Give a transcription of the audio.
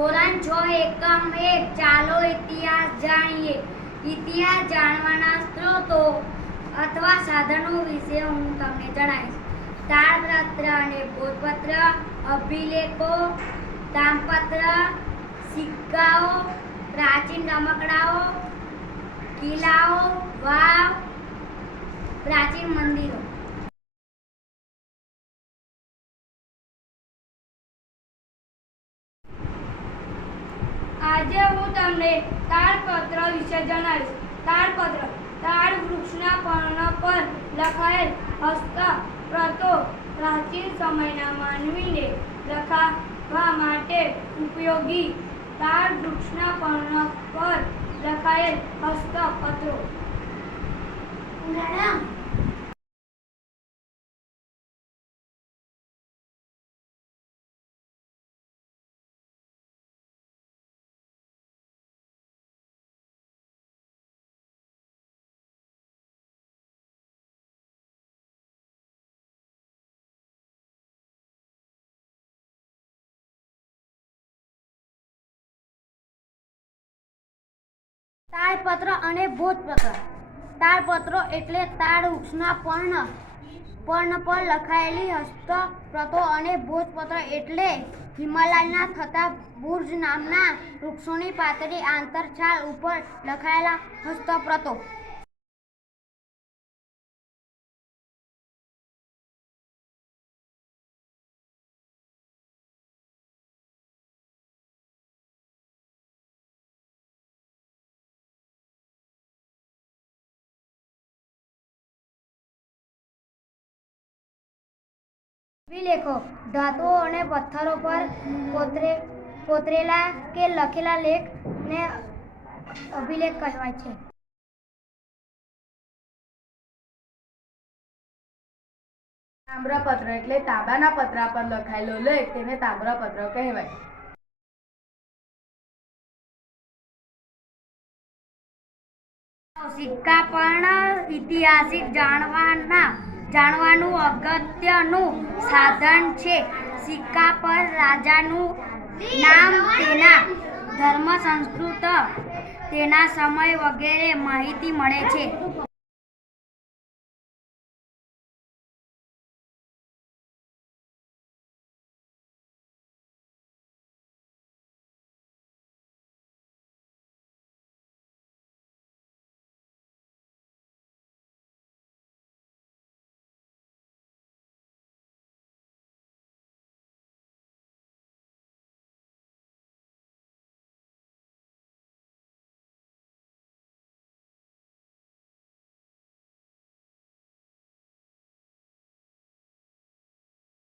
ધોરણ 6 એકમ 1 ચાલો ઇતિહાસ જાણીએ. ઇતિહાસ જાણવાના સ્ત્રોતો અથવા સાધનો વિશે હું તમને જણાવીશ. તાળપત્ર અને ભોજપત્ર, અભિલેખો, તામપત્ર, સિક્કાઓ, પ્રાચીન રમકડાઓ, કિલ્લાઓ, વાવ, પ્રાચીન મંદિરો. આજે હું તમને તાડપત્ર વિશે જણાવીશ. તાડપત્ર તાડ વૃક્ષના પર્ણ પર લખાયેલ હસ્તપ્રતો પ્રાચીન સમયના માનવીને લખાવવા માટે ઉપયોગી. તાડ વૃક્ષના પર્ણ પર લખાયેલ હસ્તપત્રો તાડપત્ર અને ભોજપત્ર. તાડપત્રો એટલે તાડ વૃક્ષના પર્ણ પર લખાયેલી હસ્તપ્રતો અને ભોજપત્ર એટલે હિમાલયના થતા બુર્જ નામના વૃક્ષોની પાતળી આંતરછાલ ઉપર લખાયેલા હસ્તપ્રતો. અભિલેખો ધાતુઓ અને પથ્થરો પર કોતરેલા કે લખેલા લેખને અભિલેખ કહેવાય છે. તામ્રપત્ર એટલે તાંબાના પતરા પર લખાયેલો લેખ, તેને તામ્રપત્ર કહેવાય. સિક્કા પણ ઐતિહાસિક જાણવાનું અગત્યનું સાધન છે. સિક્કા પર રાજાનું નામ, તેના ધર્મ, સંસ્કૃતિ, તેના સમય વગેરે માહિતી મળે છે.